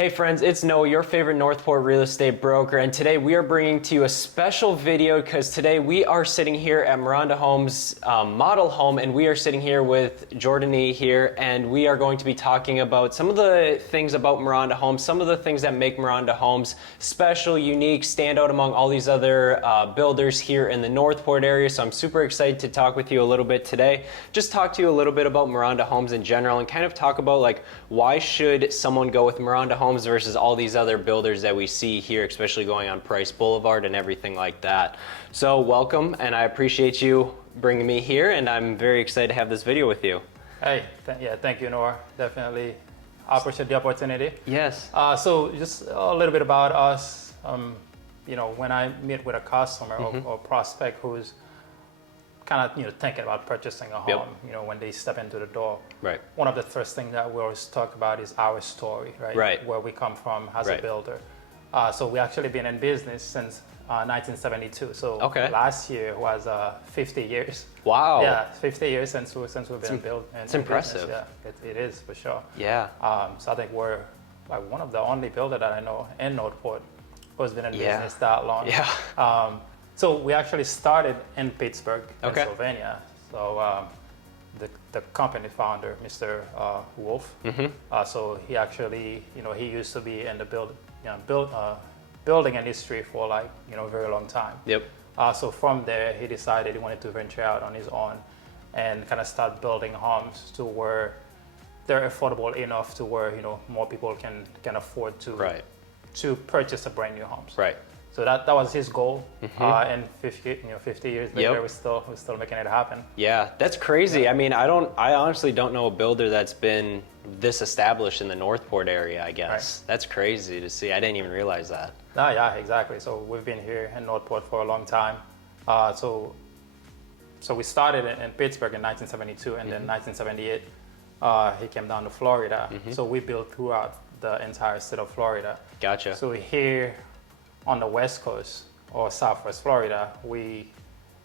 Hey friends, it's Noah, your favorite Northport real estate broker, and today we are bringing to you a special video because today we are sitting here at Maronda Homes model home, and we are sitting here with Jordanie here, and we are going to be talking about some of the things about Maronda Homes, some of the things that make Maronda Homes special, unique, stand out among all these other builders here in the Northport area. So I'm super excited to talk with you a little bit today. Just talk to you a little bit about Maronda Homes in general and kind of talk about like why should someone go with Maronda Homes versus all these other builders that we see here, especially going on Price Boulevard and everything like that. So welcome, and I appreciate you bringing me here, and I'm very excited to have this video with you. Hey, thank you, Noah. Definitely appreciate the opportunity. Yes. So just a little bit about us. When I meet with a customer or prospect who's kind of thinking about purchasing a home, when they step into the door, right, one of the first things that we always talk about is our story, right? Where we come from as a builder. So we actually been in business since 1972. So last year was 50 years. Wow. Yeah, 50 years since we've been built. It's impressive. Business. Yeah, it is for sure. Yeah. So I think we're like one of the only builder that I know in Northport who's been in business that long. Yeah. So we actually started in Pittsburgh, Pennsylvania. So the company founder, Mr. Wolf, so he actually, he used to be in the building industry for like, a very long time. Yep. So from there, he decided he wanted to venture out on his own and kind of start building homes to where they're affordable enough to where, more people can afford to purchase a brand new homes. Right. So that was his goal, and 50 years later, we're still making it happen. Yeah, that's crazy. I mean, I honestly don't know a builder that's been this established in the Northport area, I guess. Right. That's crazy to see. I didn't even realize that. Yeah, exactly. So we've been here in Northport for a long time. So we started in Pittsburgh in 1972, and then 1978, he came down to Florida. So we built throughout the entire state of Florida. Gotcha. So here on the West Coast or Southwest Florida,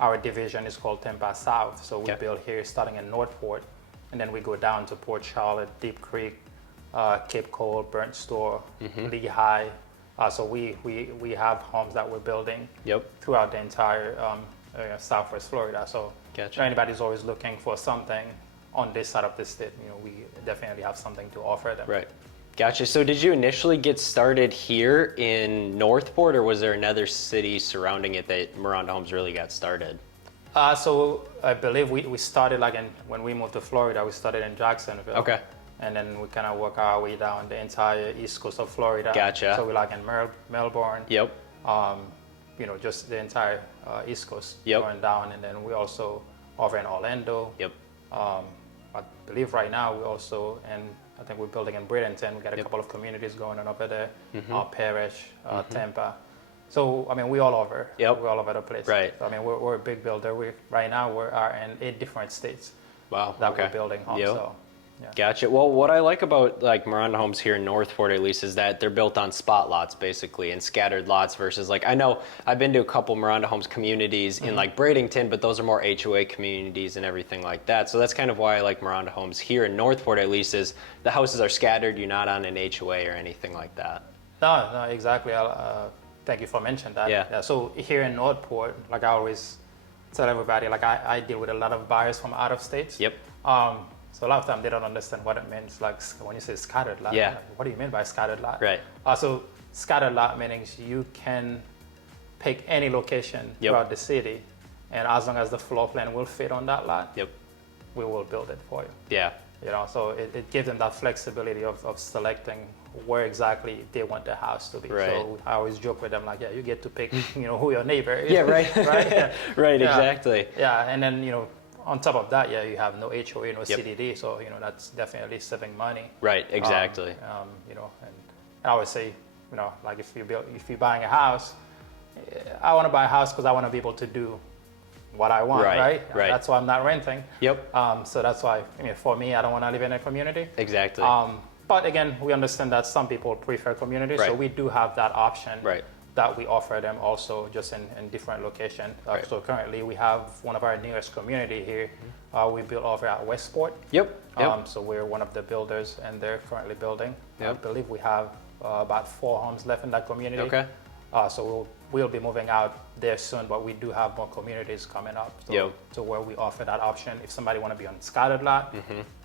our division is called Tampa South. So we build here starting in Northport, and then we go down to Port Charlotte, Deep Creek, Cape Coral, Burnt Store, Lehigh. So we have homes that we're building throughout the entire Southwest Florida. So if anybody's always looking for something on this side of the state, we definitely have something to offer them. Right. Gotcha. So did you initially get started here in Northport, or was there another city surrounding it that Maronda Homes really got started? So I believe we started when we moved to Florida, we started in Jacksonville. Okay. And then we kind of work our way down the entire east coast of Florida. Gotcha. So we're like in Melbourne. Yep. Just the entire east coast going down, and then we also over in Orlando. Yep. I believe right now we also I think we're building in Bradenton. We got a couple of communities going on over there, Parish, Tampa. So, I mean, we're all over. Yep. We're all over the place. Right. So, I mean, we're a big builder. Right now, we are in 8 different states. Wow. That we're building homes. Yep. So, yeah. Gotcha. Well, what I like about like Maronda Homes here in Northport, at least, is that they're built on spot lots, basically, and scattered lots versus like, I know I've been to a couple Maronda Homes communities in like Bradenton, but those are more HOA communities and everything like that. So that's kind of why I like Maronda Homes here in Northport, at least, is the houses are scattered. You're not on an HOA or anything like that. No, exactly. Thank you for mentioning that. Yeah. So here in Northport, like I always tell everybody, like I deal with a lot of buyers from out of states. Yep. So a lot of time they don't understand what it means. Like when you say scattered lot, like, what do you mean by scattered lot? Right. So scattered lot means you can pick any location throughout the city, and as long as the floor plan will fit on that lot, we will build it for you. Yeah. So it gives them that flexibility of selecting where exactly they want the house to be. Right. So I always joke with them like, you get to pick, who your neighbor is. Yeah, right. Right. Right, exactly. Yeah, and then, on top of that, you have no HOA, no CDD, so that's definitely saving money. Right, exactly. And I always say, like if you're buying a house, I want to buy a house because I want to be able to do what I want, right? That's why I'm not renting. Yep. So that's why, for me, I don't want to live in a community. Exactly. But again, we understand that some people prefer community, so we do have that option. Right. That we offer them also just in different locations. So currently we have one of our newest community here. We built over at Westport. Yep. So we're one of the builders and they're currently building. I believe we have about 4 homes left in that community. Okay. So we'll be moving out there soon, but we do have more communities coming up. So, to where we offer that option. If somebody want to be on scattered lot,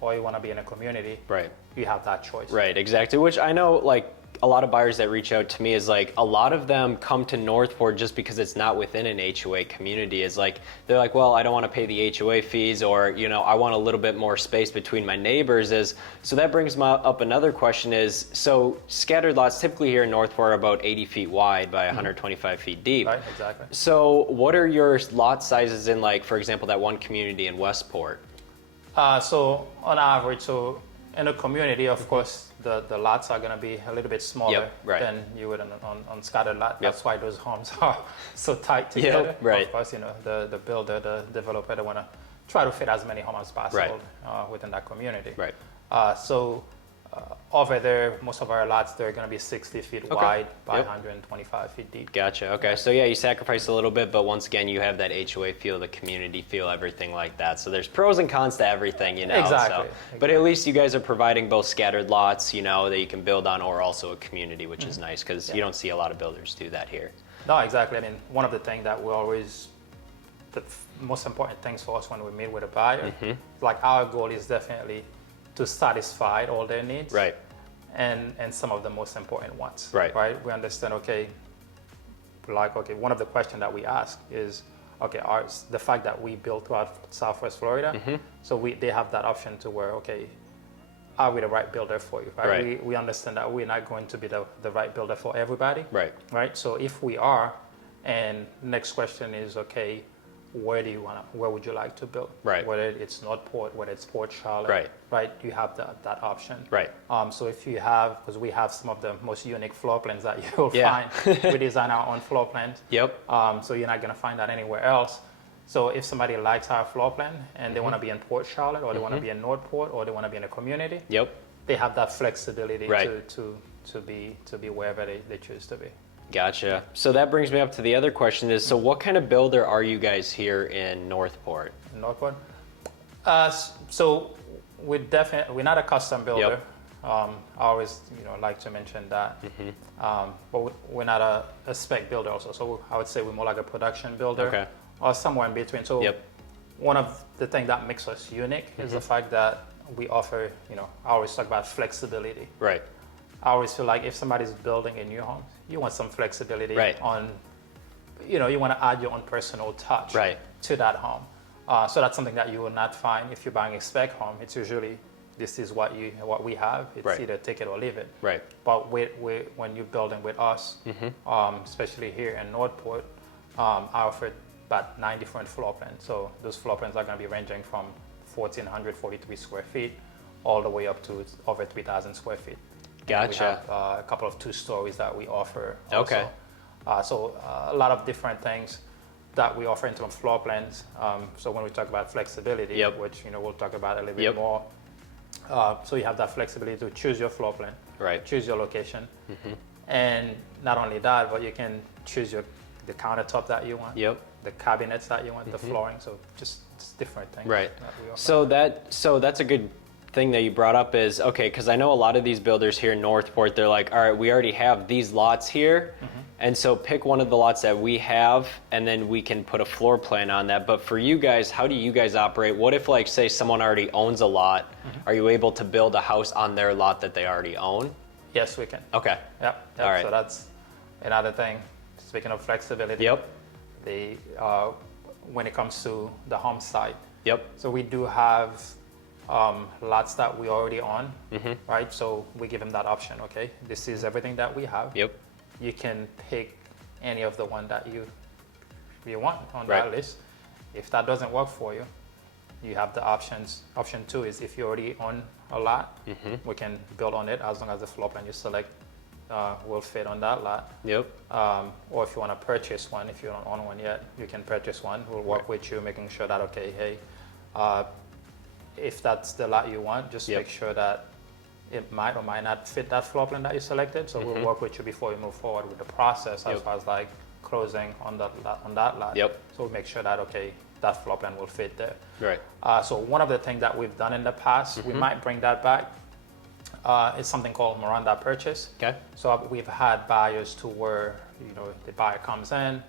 or you want to be in a community, right, you have that choice. Right, exactly. Which I know, like, a lot of buyers that reach out to me is like, a lot of them come to Northport just because it's not within an HOA community. Is like, they're like, well, I don't want to pay the HOA fees, or, you know, I want a little bit more space between my neighbors. So that brings up another question is, so scattered lots typically here in Northport are about 80 feet wide by 125 feet deep. Right, exactly. So what are your lot sizes in, like, for example, that one community in Westport? So on average, so in a community, of course, the lots are going to be a little bit smaller than you would on scattered lot. That's why those homes are so tight together. Of course, you know, the builder, the developer, they want to try to fit as many homes as possible within that community. Right. So over there, most of our lots, they're going to be 60 feet wide by 125 feet deep. Gotcha. Okay. So yeah, you sacrifice a little bit, but once again, you have that HOA feel, the community feel, everything like that. So there's pros and cons to everything, you know. Exactly. But at least you guys are providing both scattered lots, you know, that you can build on, or also a community, which is nice because you don't see a lot of builders do that here. No, exactly. I mean, one of the things that we always, the most important things for us when we meet with a buyer, like our goal is definitely to satisfy all their needs, right, and some of the most important ones, right. We understand, okay, one of the questions that we ask is, okay, the fact that we built throughout Southwest Florida, so they have that option to where, okay, are we the right builder for you, right? We understand that we're not going to be the right builder for everybody, right? So if we are, and next question is, okay, where would you like to build? Right. Whether it's Northport, whether it's Port Charlotte, right? You have that option. Right. So if you have, because we have some of the most unique floor plans that you'll find, we design our own floor plans. Yep. So you're not going to find that anywhere else. So if somebody likes our floor plan and they want to be in Port Charlotte, or they want to be in Northport, or they want to be in a community, they have that flexibility to be wherever they choose to be. Gotcha. So that brings me up to the other question is, so what kind of builder are you guys here in Northport? Northport? So we're not a custom builder. I always like to mention that. But we're not a spec builder also. So I would say we're more like a production builder or somewhere in between. So one of the things that makes us unique is the fact that we offer, I always talk about flexibility. Right. I always feel like if somebody's building a new home, you want some flexibility on, you want to add your own personal touch to that home. So that's something that you will not find if you're buying a spec home. It's usually, this is what we have. It's either take it or leave it. Right. But when you're building with us, especially here in Northport, I offer about 9 different floor plans. So those floor plans are going to be ranging from 1,443 square feet all the way up to over 3,000 square feet. Gotcha. We have a couple of 2 stories that we offer also. So a lot of different things that we offer in terms of floor plans. So when we talk about flexibility, which we'll talk about a little bit more. So you have that flexibility to choose your floor plan, choose your location, and not only that, but you can choose the countertop that you want, the cabinets that you want, the flooring. So just different things. Right. That we offer. So that's a good thing that you brought up is, okay, because I know a lot of these builders here in Northport, they're like, all right, we already have these lots here, and so pick one of the lots that we have, and then we can put a floor plan on that. But for you guys, how do you guys operate? What if, like, say someone already owns a lot, are you able to build a house on their lot that they already own? Yes, we can. Okay. Yep. All right. So that's another thing. Speaking of flexibility, when it comes to the home site, so we do have lots that we already own, right? So we give them that option. Okay, this is everything that we have. You can pick any of the one that you want on that list. If that doesn't work for you, you have the options. Option 2 is if you already own a lot, we can build on it as long as the floor plan you select will fit on that lot. Or if you want to purchase one, if you don't own one yet, you can purchase one. We'll work with you, making sure that, okay, hey, if that's the lot you want, just make sure that it might or might not fit that floor plan that you selected. So we'll work with you before you move forward with the process as far as like closing on that lot. So we'll make sure that, okay, that floor plan will fit there. So one of the things that we've done in the past, we might bring that back. It's something called Maronda purchase. Okay. So we've had buyers to where, the buyer comes in,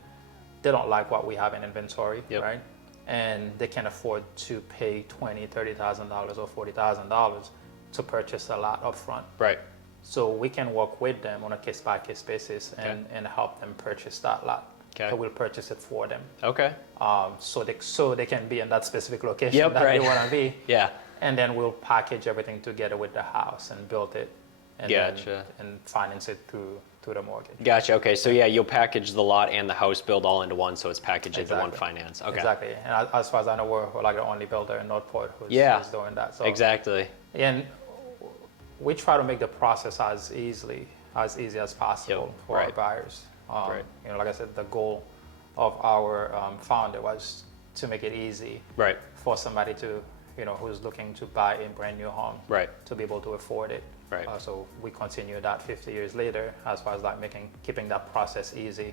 they don't like what we have in inventory, right? And they can afford to pay $20,000, $30,000 or $40,000 to purchase a lot up front. Right. So we can work with them on a case-by-case basis and help them purchase that lot. Okay. So we'll purchase it for them. Okay. So they can be in that specific location that they want to be. Yeah. And then we'll package everything together with the house and build it and and finance it through the mortgage. Gotcha. Okay. So yeah, you'll package the lot and the house build all into one, so it's packaged into one finance. Okay. Exactly. And as far as I know, we're like the only builder in Northport who's doing that. So exactly. And we try to make the process as easy as possible for our buyers. Like I said, the goal of our founder was to make it easy for somebody to, who's looking to buy a brand new home to be able to afford it. Right. So we continue that 50 years later, as far as like keeping that process easy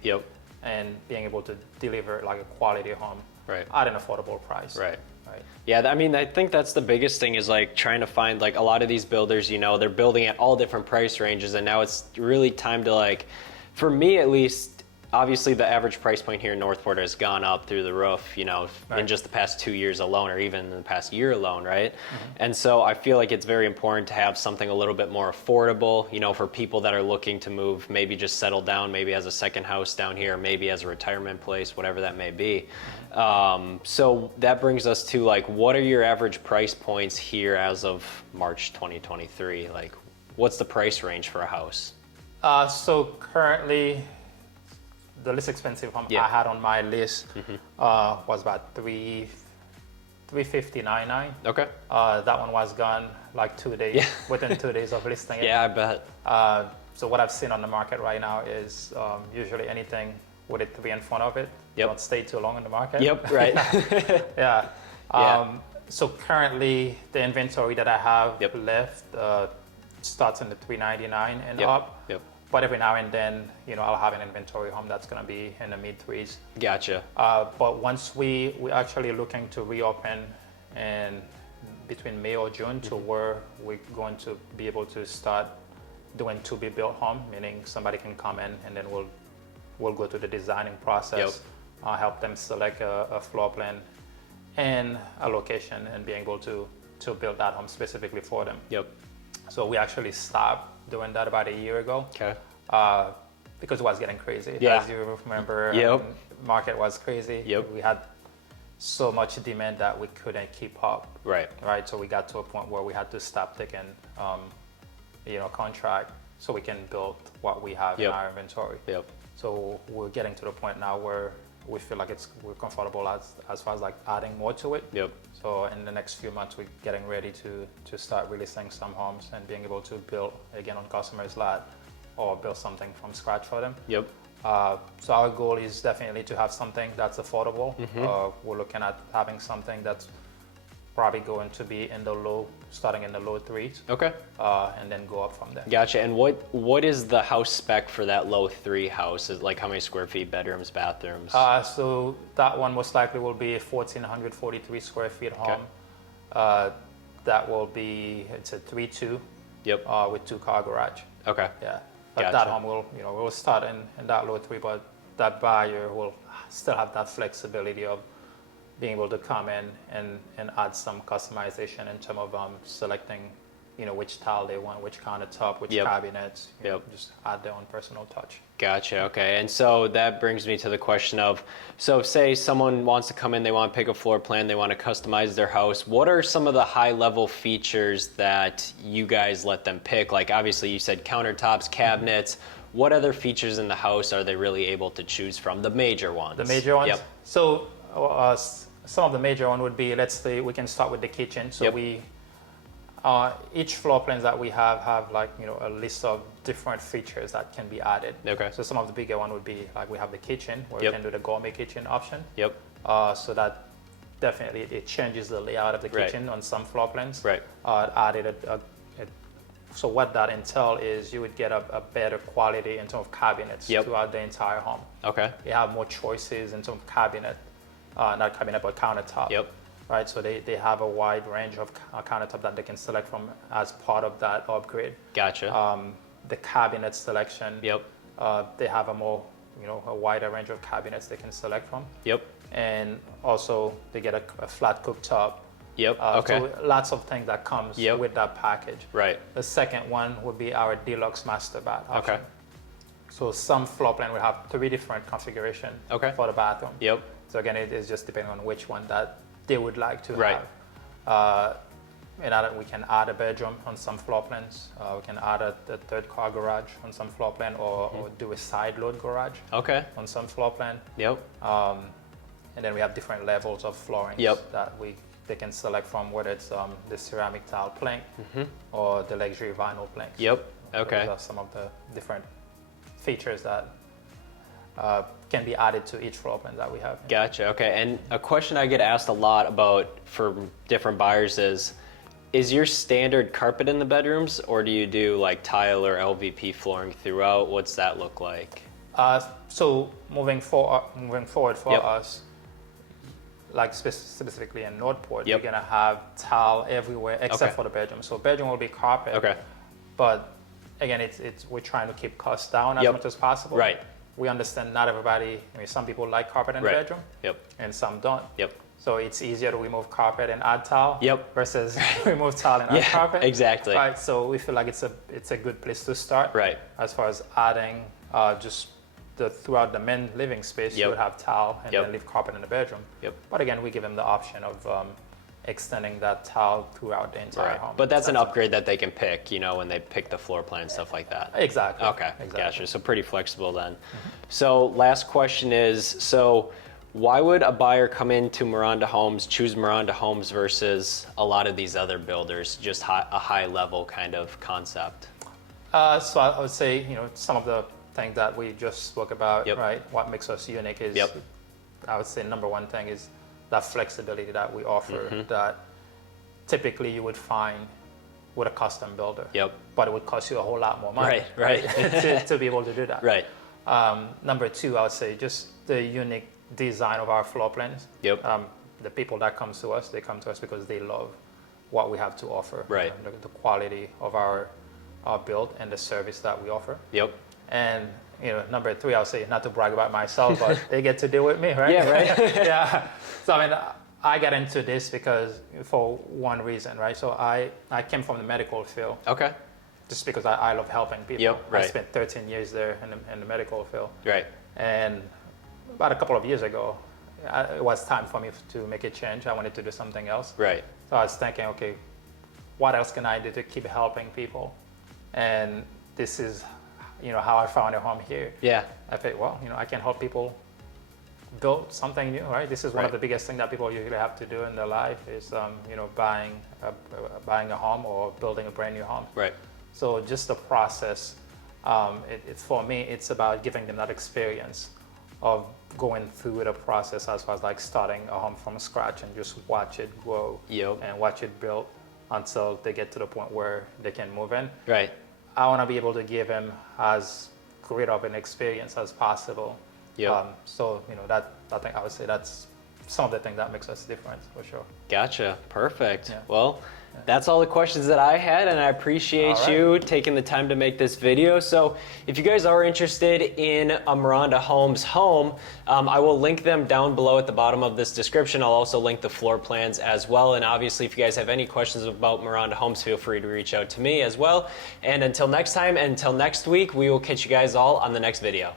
and being able to deliver like a quality home at an affordable price. Right. Yeah, I mean, I think that's the biggest thing is like trying to find like a lot of these builders, they're building at all different price ranges, and now it's really time to like, for me at least, obviously the average price point here in Northport has gone up through the roof, in just the past 2 years alone, or even in the past year alone, right? Mm-hmm. And so I feel like it's very important to have something a little bit more affordable, for people that are looking to move, maybe just settle down, maybe as a second house down here, maybe as a retirement place, whatever that may be. Mm-hmm. So that brings us to like, what are your average price points here as of March 2023? Like, what's the price range for a house? So currently, the least expensive home I had on my list was about $359,900. Okay. That one was gone like 2 days, within 2 days of listing it. Yeah, I bet. So what I've seen on the market right now is usually anything with a 3 in front of it. Don't stay too long in the market. Yep, right. So currently the inventory that I have left starts in the $399 and up. Yep. But every now and then, I'll have an inventory home that's going to be in the mid-threes. Gotcha. But once we're actually looking to reopen in between May or June to where we're going to be able to start doing to-be-built home, meaning somebody can come in and then we'll go through the designing process, help them select a floor plan and a location and being able to build that home specifically for them. Yep. So we actually stopped doing that about a year ago. Okay. Because it was getting crazy. Yeah. As you remember, market was crazy. Yep. We had so much demand that we couldn't keep up. Right. Right. So we got to a point where we had to stop taking, contract so we can build what we have in our inventory. Yep. So we're getting to the point now where we feel like we're comfortable as far as like adding more to it. Yep. So in the next few months, we're getting ready to start releasing some homes and being able to build again on customers' lot or build something from scratch for them. Yep. So our goal is definitely to have something that's affordable. Mm-hmm. We're looking at having something that's probably going to be starting in the low threes. Okay. And then go up from there. Gotcha. And what is the house spec for that low 3 house? Is like how many square feet, bedrooms, bathrooms? So that one most likely will be a 1,443 square feet home. Okay. That will be, it's a 3-2. Yep. With 2-car garage. Okay. Yeah. But that home we'll start in that low 3, but that buyer will still have that flexibility of being able to come in and add some customization in terms of selecting, which tile they want, which countertop, which cabinets, just add their own personal touch. Gotcha. Okay. And so that brings me to the question of, so say someone wants to come in, they want to pick a floor plan, they want to customize their house. What are some of the high level features that you guys let them pick? Like obviously you said countertops, cabinets. Mm-hmm. What other features in the house are they really able to choose from? The major ones. The major ones? Yep. So some of the major one would be, let's say we can start with the kitchen. So each floor plans that we have like, a list of different features that can be added. Okay. So some of the bigger one would be like we have the kitchen where we can do the gourmet kitchen option. Yep. So that definitely, it changes the layout of the kitchen on some floor plans. Right. So what that entails is you would get a better quality in terms of cabinets throughout the entire home. Okay. You have more choices in terms of cabinet, not cabinet, but countertop. Yep. right? So they have a wide range of countertop that they can select from as part of that upgrade. Gotcha. The cabinet selection. Yep. They have a wider range of cabinets they can select from. Yep. And also they get a flat cooktop. Yep. Okay. So lots of things that comes with that package. Right. The second one would be our deluxe master bath option. Okay. So some floor plan will have 3 different configurations for the bathroom. Yep. So again, it is just depending on which one that they would like to right. have. And we can add a bedroom on some floor plans. We can add a third car garage on some floor plan, or do a side load garage on some floor plan. Yep. And then we have different levels of flooring that they can select from, whether it's the ceramic tile plank or the luxury vinyl planks. Yep. Okay. Those are some of the different features that can be added to each floor plan that we have. Gotcha. Okay. And a question I get asked a lot about for different buyers is your standard carpet in the bedrooms, or do you do like tile or LVP flooring throughout? What's that look like? So moving forward for us, like specifically in Northport, you're gonna have tile everywhere except for the bedroom. So bedroom will be carpet. Okay. But again, we're trying to keep costs down as much as possible. Right. We understand not everybody. I mean, some people like carpet in the bedroom. Yep. And some don't. Yep. So it's easier to remove carpet and add tile. Yep. Versus remove tile and add carpet. Exactly. Right. So we feel like it's a good place to start. Right. As far as adding just throughout the main living space, you would have tile and then leave carpet in the bedroom. Yep. But again, we give them the option of extending that tile throughout the entire home. But that's an upgrade that they can pick, when they pick the floor plan and stuff like that. Exactly. Okay. Exactly. Gotcha. So pretty flexible then. So last question is, why would a buyer come into Maronda Homes, choose Maronda Homes versus a lot of these other builders, just a high level kind of concept? So I would say, some of the things that we just spoke about, right? What makes us unique is, I would say number one thing is that flexibility that we offer that typically you would find with a custom builder. Yep. But it would cost you a whole lot more money. Right. to be able to do that. Right. Number two, I would say just the unique design of our floor plans. Yep. The people that come to us, they come to us because they love what we have to offer. Right. The quality of our build and the service that we offer. Yep. And number three, I'll say, not to brag about myself, but they get to deal with me, right? Yeah, right. Yeah. So I mean, I got into this because for one reason, right? So I came from the medical field. Okay. Just because I love helping people. Yep, right. I spent 13 years there in the medical field. Right. And about a couple of years ago, it was time for me to make a change. I wanted to do something else. Right. So I was thinking, okay, what else can I do to keep helping people? And this is how I found a home here. Yeah. I thought, well, I can help people build something new, right? This is one of the biggest things that people usually have to do in their life is, buying a home or building a brand new home. Right. So just the process, for me, it's about giving them that experience of going through the process as far as like starting a home from scratch and just watch it grow and watch it build until they get to the point where they can move in. Right. I want to be able to give them as great of an experience as possible. Yeah. So I think I would say that's some of the things that makes us different for sure. Gotcha. Perfect. Yeah. Well, that's all the questions that I had, and I appreciate you taking the time to make this video. So if you guys are interested in a Maronda Homes home, I will link them down below at the bottom of this description. I'll also link the floor plans as well. And obviously, if you guys have any questions about Maronda Homes, feel free to reach out to me as well. And until next time, until next week, we will catch you guys all on the next video.